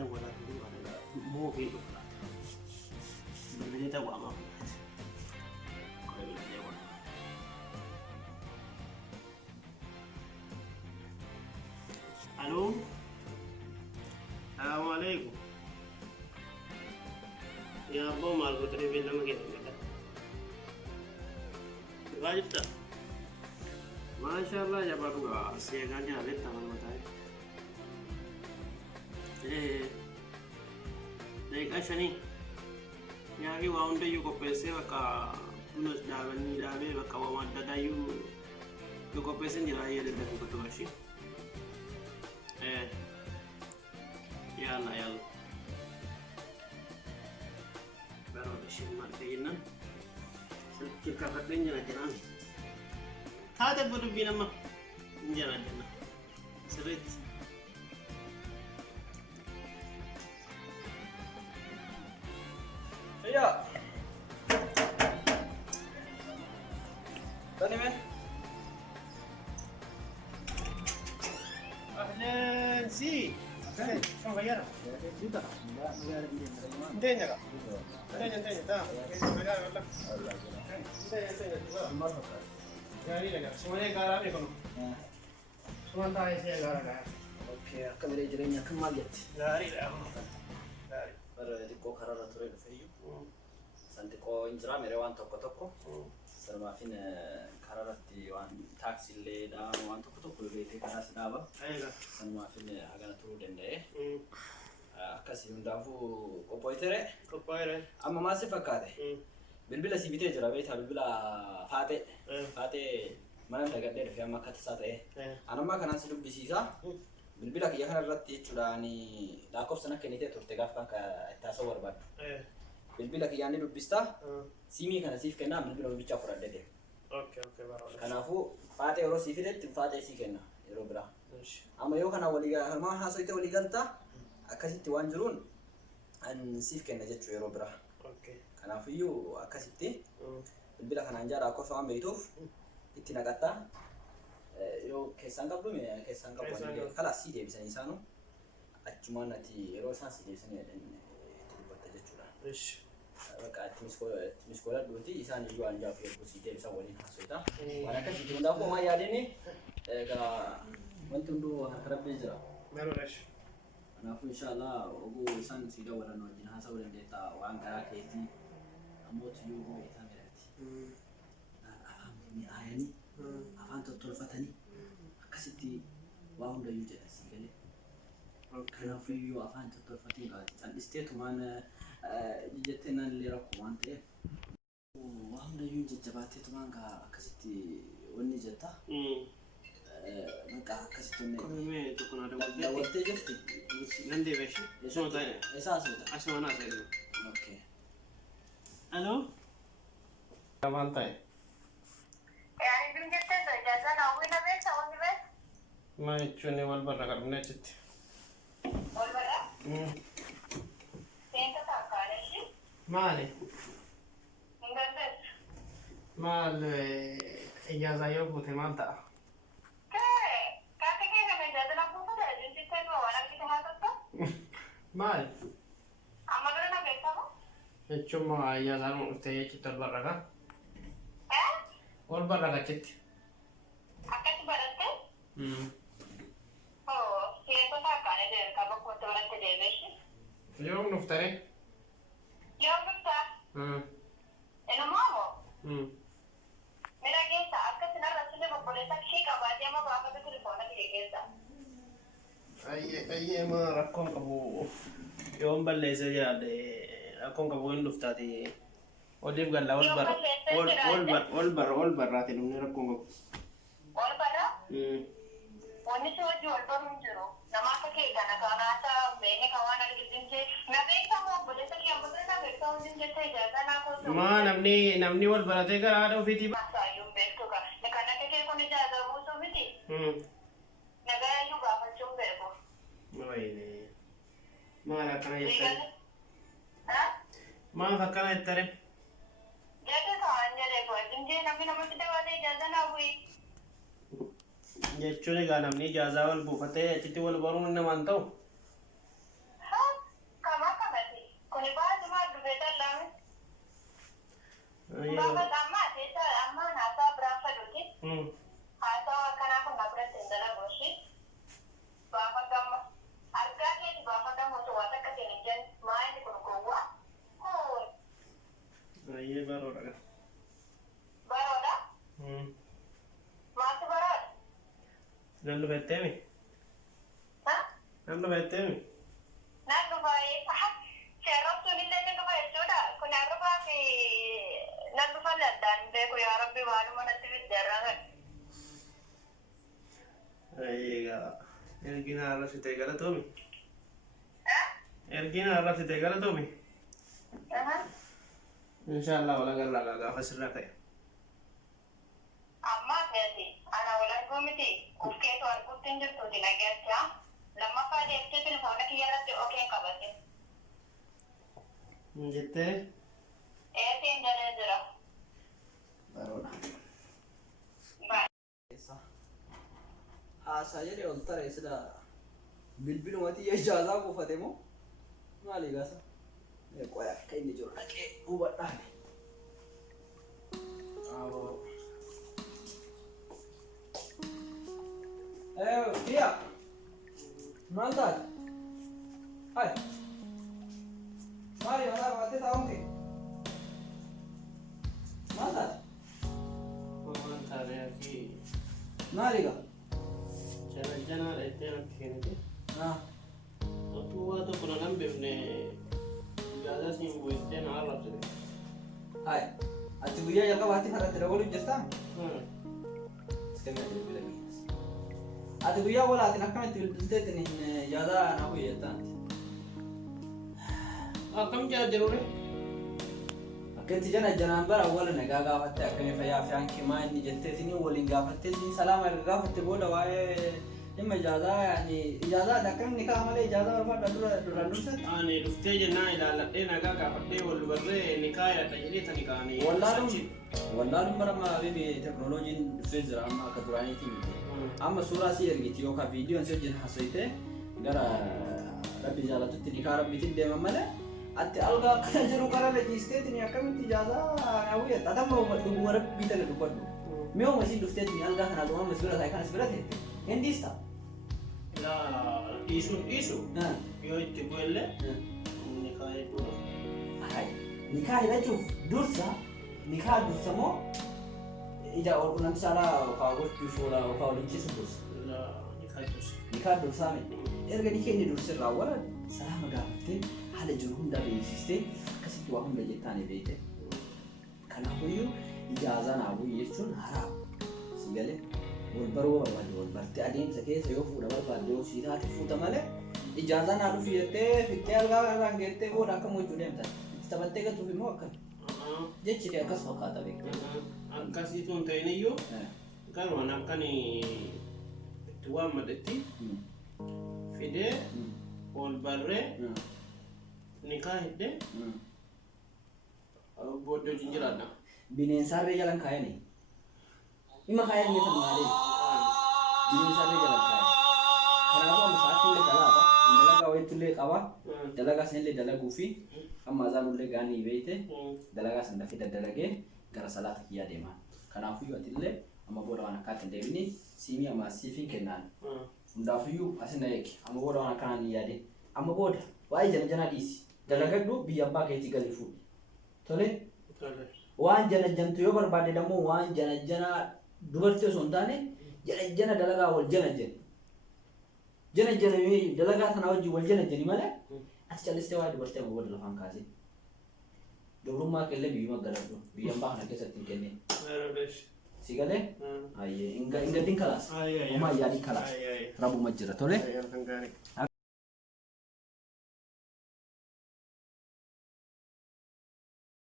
Anda wala dulu ada mobil wala. Beli tahu apa? Kalau beli dewan. Halo. Assalamualaikum. Ya Abu mal ko tadi bilang gitu. Wajib tak? Masya Allah ya baru nggak siagannya ada tangan matanya. Naik aja nih. Nyari uang deh yuk kopese baka tunus dalam baka wawan dada yuk kopese nyeraya deh dari betul sih. Ya Allah ya Allah. Baru sih martinan. Sedikit kakaknya jalan. Ada baru bina mah jalan. Seret. Iya. Tani men. Ahlan si. Kau bayar? Juta. Enggak ada ide dari mana. Tanya kak? Tanya tak? Bayar Allah. Tanya. Jadi lega. Semuanya garam ya kono. Semua tahu saya garam. Oke, akka mere jirenya kan maget. Dari dah. Dari. Bara dikko karara ture feyu. Santi ko injira mere wan tokko. Sarmafin kararatti wan taxi le da wan tokko le te karas daba. Ayo. Sarmafin agana turu dende. Akkasi hundafu qophoitere. Kopayre. Amma maasi fakkaate. Bilbila si bitee jira beektaa bilbila faatee mana dagadhee dhufee amma akka tasaa ta'e. Anammaa kanaan si dubbisiisa. Bilbila kiyya kana irratti jechuudhaan lakkoofsa akka kennitee turte gaafa kan itti haasa'uu barbaadu. Bilbila kiyyaan ni dubbista. Siimii kana siif kennaa bilbila guddicha fudhadhee deema. Baroole. Kanaafuu faatee yeroo siif fidetti faatee sii kenna yeroo biraa. Amma yoo kana walii haasa'ite walii galtaa akkasitti waan jiruun siif kenna jechuu yeroo biraa. Kanaafiyyuu akkasitti bilbila kanaan jaalaa lakkoofsa waan beektuuf itti naqattaa yoo keessaan qabdu keessaan qabu kala sii deebisanii isaanu achumaan ati yeroo isaan sii deebisanii itti dubbatta jechuudha. Bakka itti miskoola dhuunti isaan iyyuu waan jaafu yeroo sii deebisan waliin haasofta. Waan akkasitti hundaafuu homaa yaadini egaa wanti hunduu harka rabbee jira. Kanaafuu inshaallah oguu isaan sii dawalan wajjin haasa'uu dandeetta waan garaa keetii namoota yoo beektaa mirati. Afaan mi'aayanii afaan tottolfatanii akkasitti waa hundayyuu jedha sii galee. Kanaafuu iyyuu afaan tottolfatee callisteetumaan jettee naan illee rakkoo waan ta'eef waa hundayyuu jajjabaatteetumaan akkasitti wanni jetta. Maka akkasitti Kami tu kuna daawwattee jirti. Nande beshi. Esuma ta'a. Eessa haasofta? Asuma naa seetu. Okay. Hello. Kaman ta'a. Yani bin jette de jaza na wina be sa wani be. Ma ichune wal barra karne chitti. Wal bara? Tenta ta kare shi. Male. Ngande. Mal ijaza yo bute mal ta'a. Kate ke na jaza na puto de jin chitte no wana ki ha ta. Mal. Amagara na be ta mo? Echuma ijaza no te chitti barra ka. Wal barra ka chitti. Akati baratte? Oh, tenta ta kare de ka ba ko to baratte de be shi. Yo nuftare. Yo gutta. Eno mamo. Mera gesa akati na rasule ba pole ta shi ka ba dia ma ba ka de telefona ke gesa. Ayye ma rakkoon qabu yoon balleessa jiraadhe rakkoon qabu hin dhuftaati oliif galla ol barraate dhumne rakkoon qabu. Ol bara? Wanni si wajji wal baruun jiru. Nama akka kee kana kanaasa beene kan waan argitin jee na beekamu obboleessa kee ammoo na beekamu hin jette ijaaza naa kootu. Maa namni wal baratee gara haadha ofiitii ba. Masaayyuun beektu ka. Kan akka kee kun ijaaza buusuu miti. Nagaayyuu gaafachuun beeku. Wayne maal akkana jettare? Ha? Maaf akkana jettare? Jette kaan jedhee wajjin jee namni namatti dabalee ijaaza naa bu'ii. Jechuun egaa namni ijaazaa wal buufatee achitti wal baruun namaan ta'u. Nandu bettemi. Ha? Nandu bettemi. Nandu bae. Cerro sunille ne ka bae choda. Kun arba ke nandu fal dan de ko ya rabbi walu manatti vidyarra. Aiga. Ergina alla site galatomi. Ha? Ergina alla site galatomi. Aha. Inshallah wala galla ga fasirra kay. Amma feti ana wala gomiti uske to argutin jirtu dinagatya. Lamma fa de ekte telefona ki yarate okay kabate. Jette. Ete indane jira. Baroodha. Bye. Haasaa jedhee ol taree sida bilbilumatti ijaazaa buufate moo maali gaasa? Qoya akka inni jiru dhaqee hubadhaani. Fiya maal taate? Hai maali mataa qabattee taa'uun kee? Maal taate? Waan taatee fi Maali gaa? jana ettee natti kennite. Ah. Otoo waa tokko na hambifne ijaaza siin bu'ittee na arrabsite. Hai ati guyyaa jalqabaatti fudhatte dabaluuf jirtaa? Iskamitti bilbila miidhas. Ati guyyaa walaatiin akkamitti bilbilteetiin ijaaza naa guyyeettaanti? Akkam jaa jirure? Akkamitti jana janaan bara wala nagaa gaafatte akkamii fayyaa fi hanki maa inni jetteetiin waliin gaafatteetiin salaama erga gaafatte booda waa'ee dhimma ijaazaa akkamni kaa malee ijaazaa barbaadda dura dursatti? Ani dhuftee jennaan ilaalladhee nagaa gaafadhee wal barree nikaa yaadha jedhee tani kaanii. Wallaaluun bara maabii teknooloojiin dhufee jira amma akka duraaniitiin miti. Amma suuraa si ergiti yookaan viidiyoon si wajjin haasa'ite gara rabbi jaalatutti nikaa rabbiitiin deeman malee ati algaa akkana jiru karaa lejisteetiin akkamitti ijaazaa naawwiyya tatamma dhuguma rabbii tana dubbadhu. Mi'ooma isiin dhufteetiin algaa kana dhuma masbira ta'e kanas bira teette. Hindiista. Isu. Yoo itti bu'ellee nikaa jechuudha. Nikaa hidhachuuf dursa nikaa dursa moo ija walqunnamti saalaa yookaan gochuuf yookaan waliin dursa. Nikaa dursaa miti. Erga nikee inni dursirraa wala salaama gaafattee haala jiru hunda beeksistee akkasitti waa hunda jettaan beekte. Kanaafiyyuu ijaazaa naafuu jechuun haraa si galee wal baruu barbaade wal bartee adeemsa keessa yoo fuudha barbaade yoo sii taate fuuta malee ijaazaa naa dhufi jettee fittee algaa irraan geettee booda akka mochuu deemtan itti taphattee gatuuf immoo akkami jechite akkas fakkaata beekte. Akkasiitu hin ta'in iyyuu garuu akkan itti waammadetti fidee wal barree nikaa hidhee booddee wajjin jiraadha. Bineensarree jalan kaayanii. Ima kaayanii jetan malee. Bineensarree jalan kaayanii. Kanaafuu amma sa'aatillee talaata. Dalagaa wayittillee qaba. Dalagaa sanillee dalaguu fi amma azaanullee gaanii beeyte dalagaa san dafee daddalagee gara salaata kiyyaa deemaa. Kanaafuu atillee amma booda waan akkaatti hin deebine siimii amma siifin kennaan. Hundaafiyyuu asin na eegi. Amma booda waan akkanaan hin yaade. Amma booda waa'ee jana janaa dhiisi. Dalagadhu biyya abbaa keetii galii fuudhi. Tole? Waan jana jantu yoo barbaade dammoo waan jana jana dubartii osoo hin taane jana jana dalagaa wal jana jani. Jana jana dalagaa sana wajjin wal jana jani malee ati callistee waa'ee dubartii amma booda lafaan kaasee. Dubrummaa keellee biyyuma galadhu. Biyya abbaa kana keessatti hin kenneen. Si galee? Ayyee. Inga din kalaas. Uumaa yaadii kalaas. Rabuma jira tole?